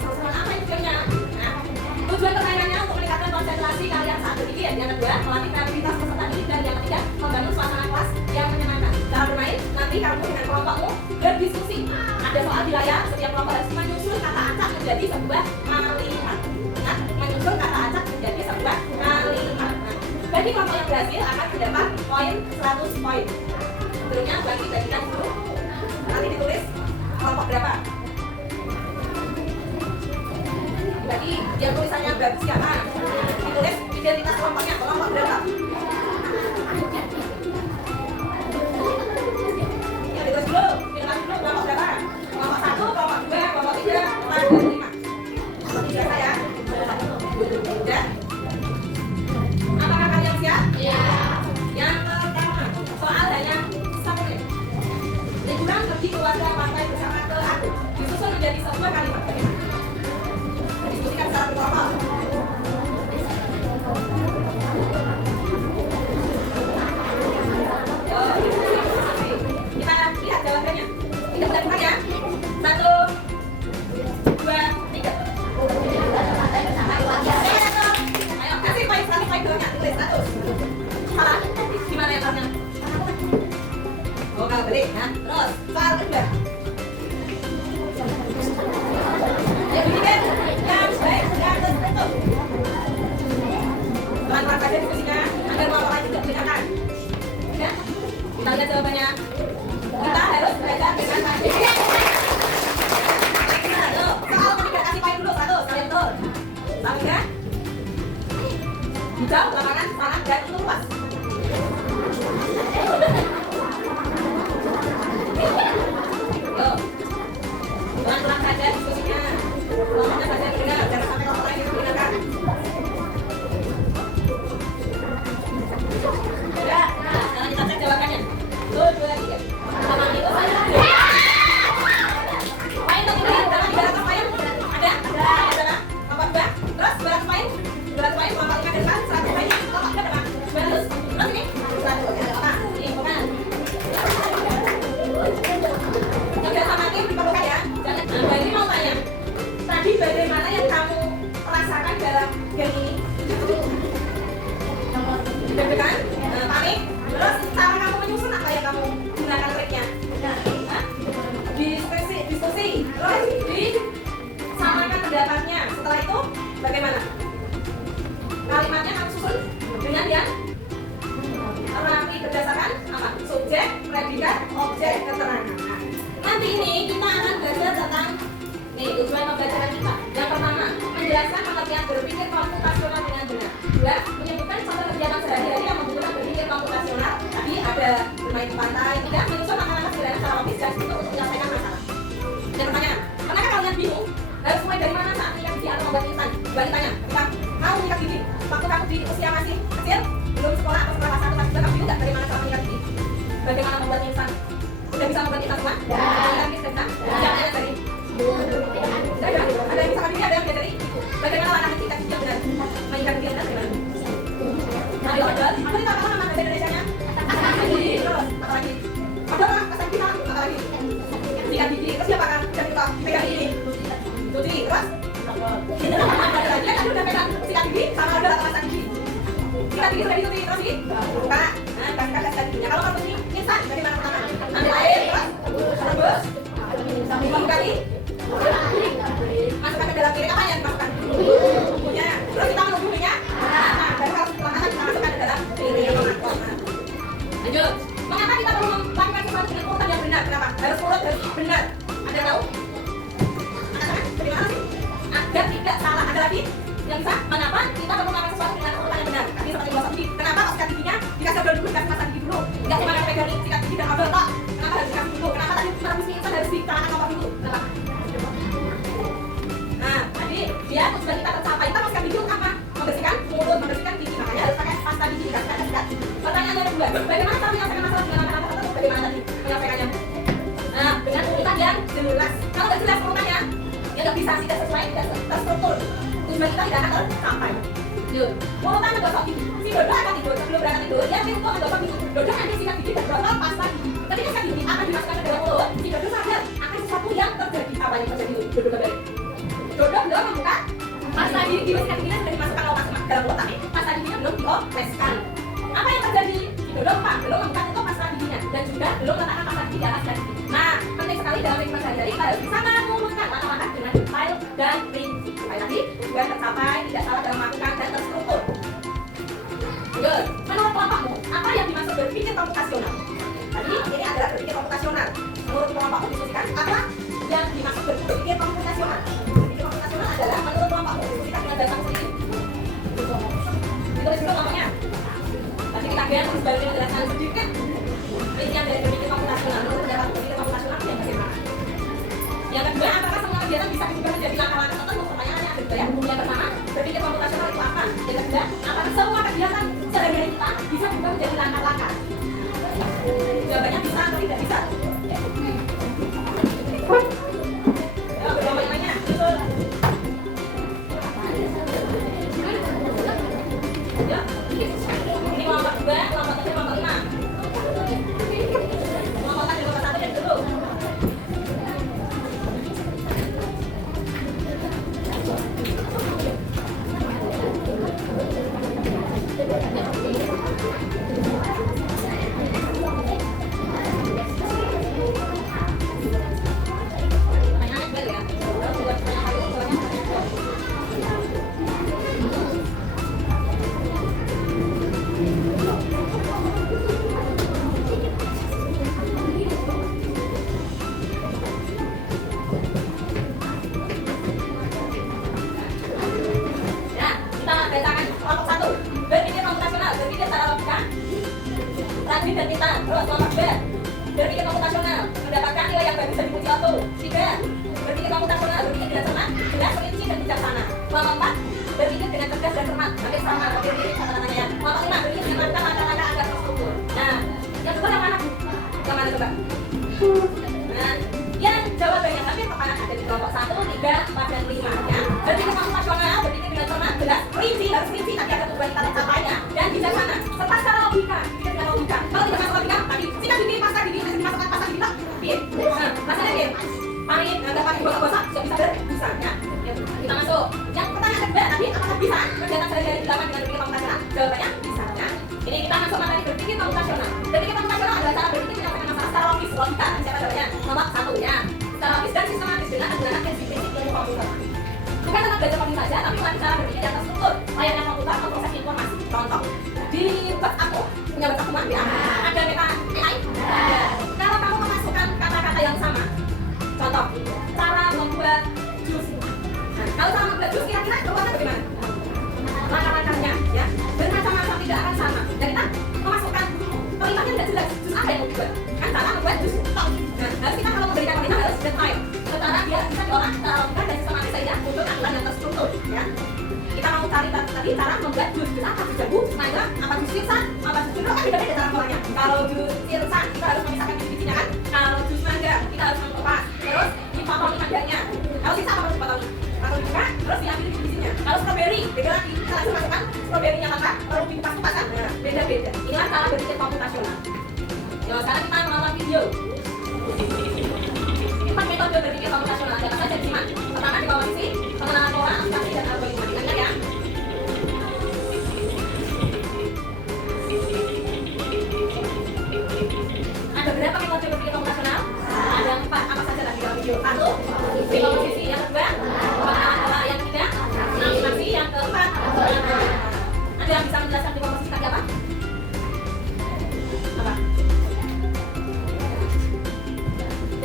seru-seruan apa itu gamenya? Nah, tujuan permainannya untuk meningkatkan konsentrasi kalian saat berpikir. Yang kedua, melatih kreativitas peserta didik. Dan yang ketiga, membangun suasana kelas yang menyenangkan. Cara bermain, nanti kamu dengan kelompokmu berdiskusi. Ada soal di layar, setiap kelompok harus menyusun kata acak menjadi sebuah kalimat. Ingat, menyusun kata acak menjadi sebuah kalimat. Bagi kelompok yang berhasil akan mendapat poin 100 poin. Sebelumnya bagikan dulu. Nanti ditulis kelompok berapa. Bagi yang tulisannya bagus siapa? Ditulis identitas kelompoknya, kelompok berapa. Ya ditulis dulu kelompok berapa. Kelompok 1, kelompok 2, kelompok 3, 4, 5. Seperti biasa ya. Sudah? Apakah kalian siap? Iya. Yang pertama, soal hanya 1 menit. Liburan pergi keluarga pantai bersama ke aku. Disusun menjadi sebuah kalimat. Diskusikan secara berkelompok. Kita lihat jawabannya. Kita mulai buka ya. 1, 2, 3. Ayo kasih poin 100 poin dulunya. Tulis 100. Salah. Gimana ya caranya? Oh kalau balik. Nah terus soal kedua. Ya begini yang baik dan tertutup. Pelan-pelan saja diskusinya agar kelompok lain juga mendengarkan. Ya, kita lihat jawabannya. Kita harus belajar dengan baik. Soal ketiga kasih poin dulu 1, kalian betul. Salah ya? Hijau, lapangan, tanah, dan untuk luas. Yuk, pelan-pelan saja diskusinya. Kelompoknya saja didengar, jangan sampai kelompok lain itu mendengarkan. Sudah, nah sekarang kita cek jawabannya. 1, 2, 3. Lapangan itu saja. Poin untuk ini, dalam 300 poin. Ada? Ada. Kelompok 2, terus 200 poin. 200 poin, kelompok 5 ke depan, 100 poin. Kelompok 3 berapa? 200. Terus ini? 100. Nah, ini bukan. Kerjasama tim diperlukan ya. Jangan. Nah, ini mau tanya. Tadi bagaimana yang kamu rasakan dalam game ini? Deg-degan? Panik? Terus cara kamu menyusun apa yang kamu gunakan triknya? Hah? Diskusi. Terus disamakan pendapatnya. Setelah itu bagaimana? Kalimatnya kamu susun dengan yang rapi berdasarkan apa? Subjek, predikat, objek, keterangan. Nanti ini kita akan belajar tentang tujuan pembelajaran kita. Yang pertama, menjelaskan pengertian berpikir komputasional dengan benar. 2, menyebutkan contoh kegiatan sehari-hari yang membutuhkan berpikir komputasional. Tadi ada bermain di pantai. 3, menyusun langkah-langkah sederhana secara logis dan untuk menyelesaikan masalah. Dan pertanyaan, pernahkah kalian bingung harus mulai dari mana saat menyikat gigi atau membuat instan? Coba ditanya, ketika kamu menyikat gigi, waktu kamu di usia masih kecil, belum sekolah atau sekolah kelas 1, kelas 2, kamu bingung nggak dari mana cara menyikat gigi? Bagaimana membuat instan? Udah bisa membuat instan semua? Menyikat gigi sudah bisa? Siapa yang dari? Ada yang bisa kami ada yang diajari bagaimana langkah menyikat gigi yang benar? Menyikat gigi yang benar bagaimana? Nah, itu betul. Aku tidak tahu nama bahasa Indonesianya. Terus, apa lagi? Ada apa? Kesan kita, apa lagi? Sikat gigi, terus siapa kan? Dan kita pegang gigi. Cuci, terus? Ada lagi, tadi udah pegang sikat gigi, sama udah masak gigi. Sikat gigi sudah dicuci, terus gigi? Buka. Nah, kasihkan sikat giginya. Kalau kamu ini instan, bagaimana pertama? Ambil air, terus rebus. Sambil kali. Masukkan ke dalam piring, apa yang dimasukkan? Bumbunya. Terus kita menunggu minyak. Nah, dan kalau setelah masak kita masukkan ke dalam piring yang mengangkut. Lanjut. Mengapa kita perlu melakukan sesuatu dengan urutan yang benar? Kenapa? Harus urut, harus benar. Ada yang tahu? Bagaimana sih? Agar tidak salah. Ada lagi yang bisa? Mengapa kita perlu melakukan sesuatu dengan urutan yang benar? Tadi seperti gosok gigi. Kenapa kok sikat giginya dikasih dulu, dikasih masak gigi dulu? Enggak cuma pegang sikat gigi dan kabel tok. Kenapa harus dikasih dulu? Kenapa tadi merebus mie instan harus dicarakan kompor dulu? Kenapa? Nah, tadi dia tujuan kita tercapai. Kita masukkan gigi untuk apa? Membersihkan mulut, membersihkan gigi. Makanya harus pakai pasta gigi dikasihkan sikat. Pertanyaan yang kedua, bagaimana cara menyelesaikan masalah dengan langkah-langkah tertentu? Bagaimana tadi menyelesaikannya? Nah, dengan urutan yang jelas. Kalau nggak jelas urutannya, ya nggak bisa, tidak sesuai, tidak terstruktur. Tujuan kita tidak akan tercapai. Yuk, urutan menggosok gigi. Si Dodo akan tidur, sebelum berangkat tidur, dia untuk menggosok gigi. Dodo ambil sikat gigi dan botol pasta gigi. Ketika sikat gigi akan dimasukkan ke dalam mulut, si Dodo sadar akan sesuatu yang terjadi. Apa yang terjadi? Dodo kembali. Dodo belum membuka pasta gigi. Dibersihkan giginya sudah dimasukkan ke dalam mulut, tapi pasta giginya belum dioleskan. Apa yang terjadi? Belum membuka tutup pasta giginya dan juga belum meletakkan pasta gigi di atas gigi. Nah, penting sekali dalam kehidupan sehari-hari kita harus bisa mengurutkan langkah-langkah dengan detail dan rinci supaya tadi tujuan tercapai, tidak salah dalam melakukan dan terstruktur. Lanjut, menurut kelompokmu, apa yang dimaksud berpikir komputasional? Tadi ini adalah berpikir komputasional. Menurut kelompokmu diskusikan apa yang dimaksud berpikir komputasional? Berpikir komputasional adalah menurut kelompokmu diskusikan dengan dasar sendiri. Ditulis dulu kelompoknya. Nanti kita akan terus balik menjelaskan sedikit rincian dari berpikir komputasional. Menurut pendapat berpikir komputasional yang bagaimana? Yang kedua, apakah semua kegiatan bisa diubah menjadi langkah-langkah tertentu? Pertanyaannya ada dua ya. Yang pertama, berpikir komputasional itu apa? Yang kedua, apakah semua kegiatan sehari-hari kita bisa diubah menjadi langkah-langkah? Jawabannya bisa atau tidak bisa? Ya, berapa yang lainnya? Ya, ini kelompok 2, kelompok 3, kelompok 5. Kelompok tadi kelompok 1 dan dulu. Dan kita terus kelompok B, berpikir komputasional mendapatkan nilai yang bagus dan dipuji auto. 3, berpikir komputasional berpikir dengan cermat, jelas, rinci dan bijaksana. Kelompok 4, berpikir dengan cerdas dan cermat, hampir sama hampir mirip kata-katanya ya. Kelompok 5, berpikir dengan langkah-langkah agar terstruktur. Nah, yang kedua yang mana? Yang mana coba? Nah, yang jawabannya hampir tepat ada di kelompok 1, 3, 4 dan 5 ya. Berpikir komputasional berpikir dengan cermat, jelas, rinci, harus rinci tapi agar tujuan kita tercapainya dan bijaksana serta secara logika. Kalau tidak masuk logika, tadi sikat gigi, pasta gigi, masih dimasukkan pasta gigi, fit. Nah, rasanya fit. Parit, nggak pakai gosok-gosok, bisa bisa ya. Kita masuk. Yang pertanyaan kedua tadi, apakah bisa kegiatan sehari-hari dilakukan dengan berpikir komputasional? Jawabannya bisa ya. Ini kita masuk materi berpikir komputasional. Berpikir komputasional adalah cara berpikir menyelesaikan masalah secara logis, logika. Siapa jawabannya? Nomor 1 ya. Secara logis dan sistematis dengan menggunakan prinsip-prinsip ilmu komputer. Bukan tentang belajar coding saja, tapi melalui cara berpikir yang terstruktur. Layaknya komputer atau proses informasi. Contoh, di WhatsApp punya WhatsApp teman ya. Ada meta AI. Kalau kamu memasukkan kata-kata yang sama, contoh, cara membuat jus. Nah, kalau cara membuat jus kira-kira keluarnya bagaimana? Langkah-langkahnya ya, bermacam-macam tidak akan sama. Dan kita memasukkan kalimatnya tidak jelas. Jus apa yang mau dibuat? Kan cara membuat jus. Nah, harus kita kalau memberikan kalimat harus detail. Secara dia bisa diolah secara logika dan sistematis saja untuk aturan yang terstruktur ya. Kita mau cari tadi cara membuat jus apa? Jus jambu, mangga, apa jus sirsa, apa jus jeruk kan beda-beda cara membuatnya. Kalau jus sirsa kita harus memisahkan biji-bijinya kan. Kalau jus mangga kita harus mengelupas, terus dipotong mangganya. Kalau sirsa apa harus dipotong? Atau dibuka, terus diambil biji-bijinya. Kalau strawberry beda lagi, kita langsung masukkan strawberry-nya mentah, lalu dikupas-kupas kan. Nah, beda-beda. Inilah cara berpikir komputasional. Yuk, sekarang kita menonton video. 4 metode berpikir komputasional dapat saja disimak. Pertama di bawah sisi, pengenalan pola, abstraksi dan algoritma. Ingat ya. Ada berapa metode berpikir komputasional? Ada 4. Apa saja lagi dalam video? 1, di bawah sisi. Yang kedua, pengenalan pola. Yang ketiga, abstraksi. Yang keempat, ada yang bisa menjelaskan di bawah sisi tadi apa? Apa?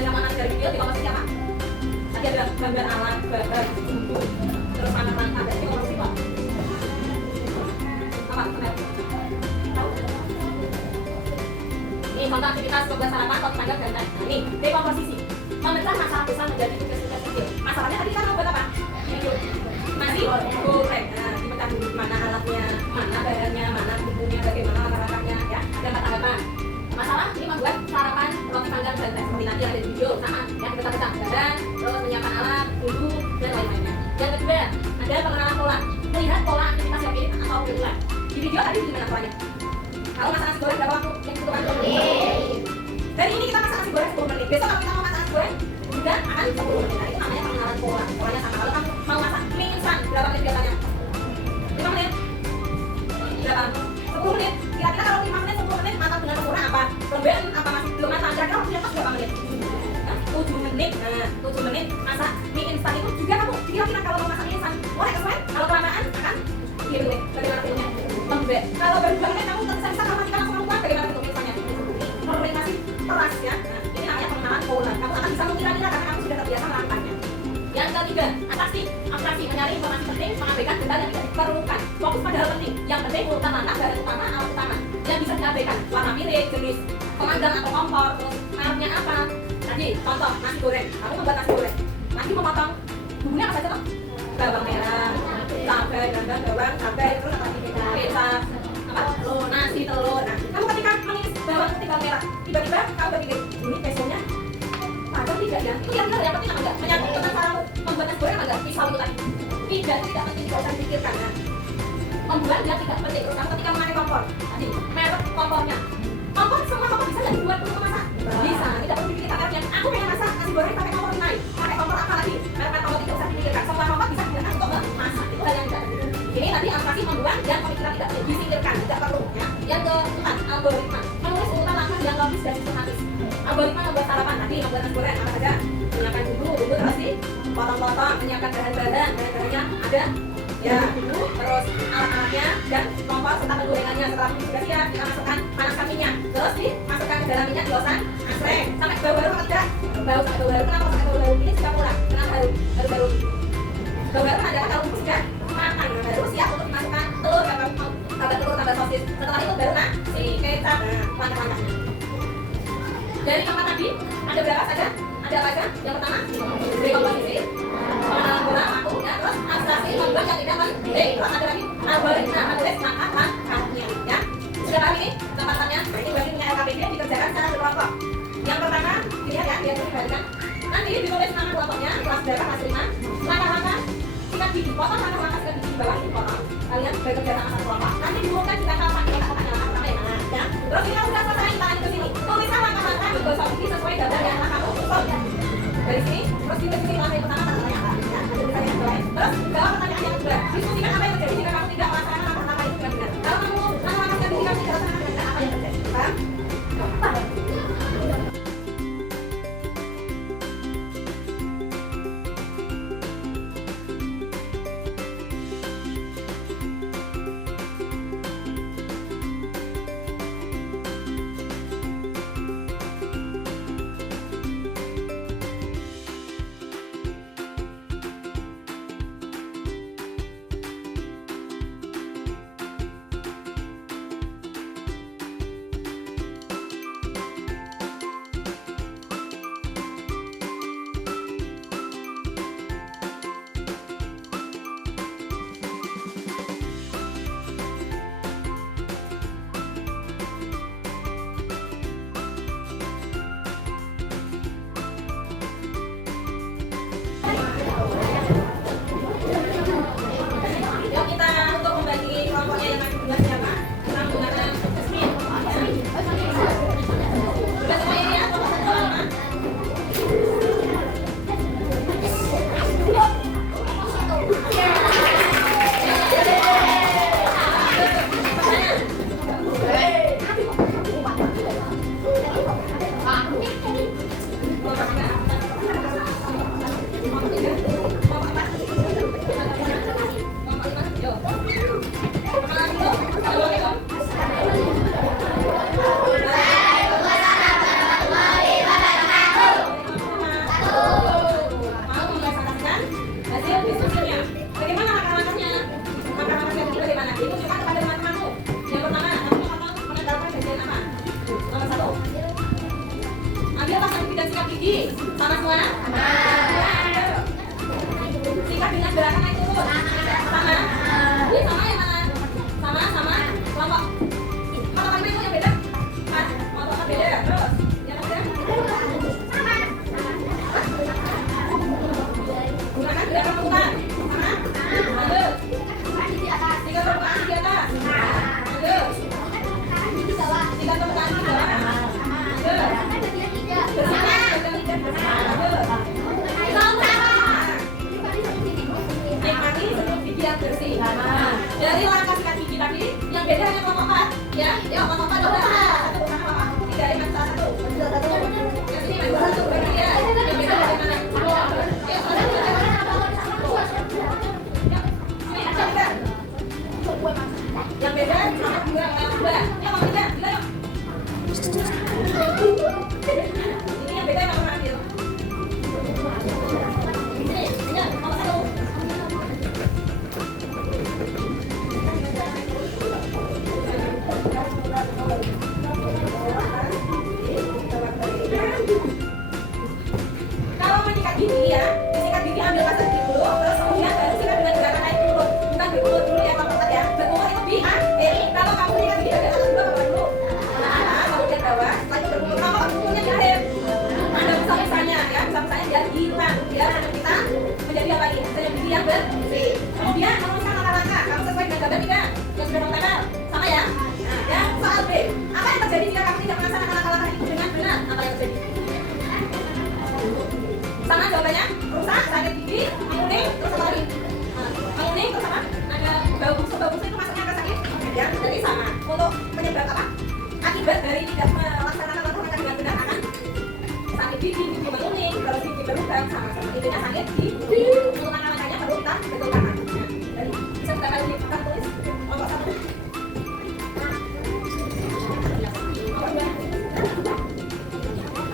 Yang mana dari video di bawah sisi apa? Tadi ada gambar alat, gambar bentuk, terus langkah-langkah dari bawah sisi apa? Apa? Ini contoh aktivitas membuat sarapan atau tenaga dan lain. Ini dekomposisi, memecah masalah besar menjadi tugas-tugas kecil. Masalahnya tadi kan membuat apa? Nasi goreng. Nah, dipecah dulu mana alatnya, mana bahannya, mana bumbunya, bagaimana langkah-langkahnya ya. Ada 4 tahapan. Masalah ini membuat sarapan roti panggang dan teh seperti nanti ada di video sama yang pecah-pecah bahan, terus menyiapkan alat, bumbu dan lain-lainnya. Yang kedua ada pengenalan pola, melihat pola aktivitas yang mirip atau berulang. Di video tadi gimana polanya? Kalau masak nasi goreng berapa waktu yang dibutuhkan? Dari ini kita masak nasi goreng 10 menit. Besok kalau kita mau masak nasi goreng juga akan 10 menit. Nah, itu namanya pengenalan pola. Polanya sama. Kalau kamu mau masak ketiga, atraksi. Atraksi mencari informasi penting, mengabaikan detail yang tidak diperlukan. Fokus pada hal penting. Yang penting urutan langkah bahan utama, alat utama yang bisa diabaikan. Warna piring, jenis pemanggang atau kompor, terus mereknya apa. Tadi contoh nasi goreng. Kamu membuat nasi goreng. Nanti memotong bumbunya apa saja toh? Bawang merah, cabai, bawang, cabai, terus apa lagi? Kecap, apa? Nasi, telur. Nah, kamu ketika mengiris bawang putih bawang merah, tiba-tiba kamu berpikir, ini pesonya padahal tidak ya? Itu yang benar, yang penting apa enggak? Menyangkut tentang cara membuat nasi goreng apa enggak? Pisau itu tadi. Tidak penting, tidak usah dipikirkan. Nah, membuat yang tidak penting. Terus kamu ketika memakai kompor, tadi merek kompornya. Kompor semua kompor bisa nggak dibuat untuk memasak? Bisa, tidak perlu dipikirkan mereknya. Aku pengen masak nasi goreng pakai kompor tunai, pakai kompor apa lagi? Merek kompor tidak usah dipikirkan. Semua kompor bisa digunakan untuk memasak. Itu hal yang tidak. Ini tadi aplikasi membuat yang pemikiran tidak disingkirkan, tidak perlu. Ya. Yang keempat, algoritma. Menulis urutan langkah yang logis dan sistematis. Algoritma membuat sarapan tadi, membuat nasi goreng apa saja? Menyiapkan bumbu terus dipotong-potong, menyiapkan bahan-bahannya ada. Ya, terus alat-alatnya dan kompor serta penggorengannya. Setelah sudah siap, kita masukkan panaskan minyak. Terus dimasukkan ke dalam minyak diosang, asreng. Sampai bau-bau atau tidak? Bau sampai bau-bau. Kenapa sampai bau-bau? Ini sudah pulang. Kenapa baru? Bau-bau adalah kalau bumbu sudah matang, baru siap untuk dimasukkan telur, tambah telur, tambah sosis. Setelah itu baru si kecap, langkah-langkahnya. Dari keempat tadi ada berapa saja? Ada apa saja? Yang pertama, dekomposisi, pengenalan bola, waktu, ya, terus abstraksi, membuat yang tidak penting, terus ada lagi algoritma, menulis langkah-langkahnya, ya. Sudah paham ini tempatnya? Nah, ini bagi punya LKPD dikerjakan secara berkelompok. Yang pertama, dilihat ya, dia dibalikan. Nanti ditulis nama kelompoknya, kelas berapa, kelas 5. Langkah-langkah sikat gigi, potong langkah-langkah sikat gigi di bawah ini potong. Kalian bekerja sama satu kelompok. Nanti diumumkan di kotak kotaknya langkah-langkah yang mana, ya. Terus kita sudah selesai, tangan ke sini. Tuliskan langkah-langkah digosok gigi sesuai gambar yang akan kamu susun. Dari sini, terus kita sini langkah yang pertama tanda tanya apa? Ya, terus jawab pertanyaan yang kedua. Diskusikan apa yang terjadi jika kamu tidak melaksanakan langkah-langkah itu dengan benar. Kalau kamu langkah-langkah sikat gigi kamu tidak laksanakan dengan benar, apa yang terjadi? Paham? Sama semua? Sikat dengan gerakan naik turun. Sama? Ini sama ya mana? Sama kelompok. Kalau kalimat itu yang beda? Kelompok beda. Terus yang beda? Gunakan gerakan pemutar. Sama? Lanjut. Tiga permukaan di atas. Lanjut. Tiga permukaan di bawah. Lanjut. Nikmati sebelum gigi yang bersih. Dari langkah sikat gigi tadi, yang beda hanya kelompok 4. Ya, kelompok 4 coba. Satu, kelompok 3 yang salah satu. Yang sini masih satu. Berarti ya, yang beda bagaimana? Yang beda kelompok 2, kelompok 2. Ya, kelompok 3, gila yuk. Ini yang beda yang nomor ambil. Ini, yang bersih. Kemudian menuliskan langkah-langkah kamu sesuai dengan gambar 3 yang sudah kamu tempel. Sama ya? Nah, yang soal B. Apa yang terjadi jika kamu tidak melaksanakan langkah-langkah itu dengan benar? Apa yang terjadi? Sama jawabannya, rusak, sakit gigi, menguning, terus apa lagi? Menguning, terus apa? Ada bau busuk itu masuknya ke sakit. Ya, jadi sama. Untuk penyebab apa? Akibat dari tidak melaksanakan langkah-langkah dengan benar akan sakit gigi menguning, terus gigi berlubang, sama-sama. Intinya sakit gigi. Untuk langkah-langkahnya perlu kita betulkan. Jadi bisa kita kali kita tulis kelompok 1.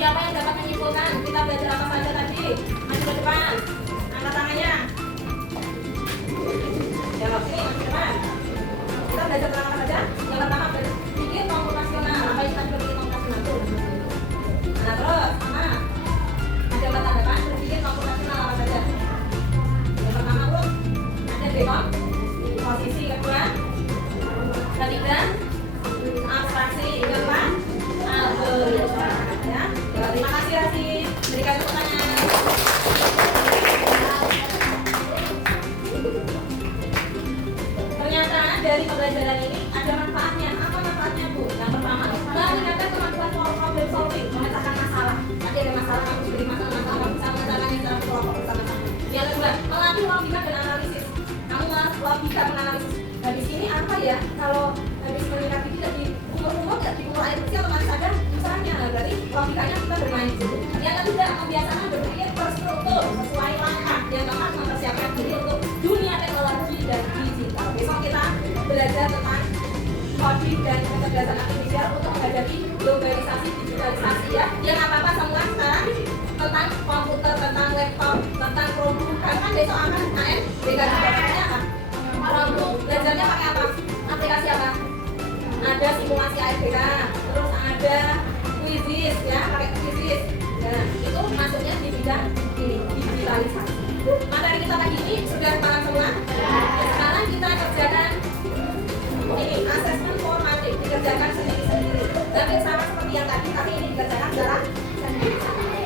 Siapa yang dapat menyimpulkan? Kita belajar apa saja tadi? Maju ke depan. Angkat tangannya. Jawab sini, maju ke depan. Kita belajar tentang apa saja? Yang pertama, bikin komputasional. Apa yang kita bikin komputasional itu? Nah, terus, sama. Ada yang depan, bikin komputasional apa saja? Yang pertama, bro, ada dekom. Posisi kedua. Ketiga, abstraksi. Keempat, algoritma. Ya. Terima kasih Rasi. Berikan tepuk tangan. Ternyata dari pembelajaran ini ada manfaatnya. Apa manfaatnya Bu? Yang pertama, meningkatkan kemampuan problem solving, memecahkan masalah. Tadi ada masalah, kamu diberi masalah, kamu bisa memecahkannya secara kelompok bersama-sama. Yang kedua, melatih logika dan analisis. Kamu logika menganalisis. Habis ini apa ya? Kalau habis meningkat gigi tidak diumur-umur, tidak diumur air bersih, otomatis ada usahanya. Berarti logikanya kita bermain di situ. Yang ketiga, membiasakan berpikir terstruktur sesuai langkah. Yang keempat, mempersiapkan diri untuk dunia teknologi dan digital. Besok kita belajar tentang coding dan kecerdasan artifisial untuk menghadapi globalisasi, digitalisasi ya. Yang apa-apa semua sekarang tentang komputer, tentang laptop, tentang Chromebook. Kan besok akan AN, belajarnya apa? Chromebook. Belajarnya pakai apa? Aplikasi apa? Ada simulasi AFBK, terus ada Quizzes ya, pakai Quizzes. Nah, itu masuknya di bidang ini, digitalisasi. Materi kita pagi ini sudah paham semua? Sekarang kita kerjakan ini, asesmen formatif, dikerjakan sendiri-sendiri. Tapi sama seperti yang tadi, tapi ini dikerjakan secara sendiri-sendiri.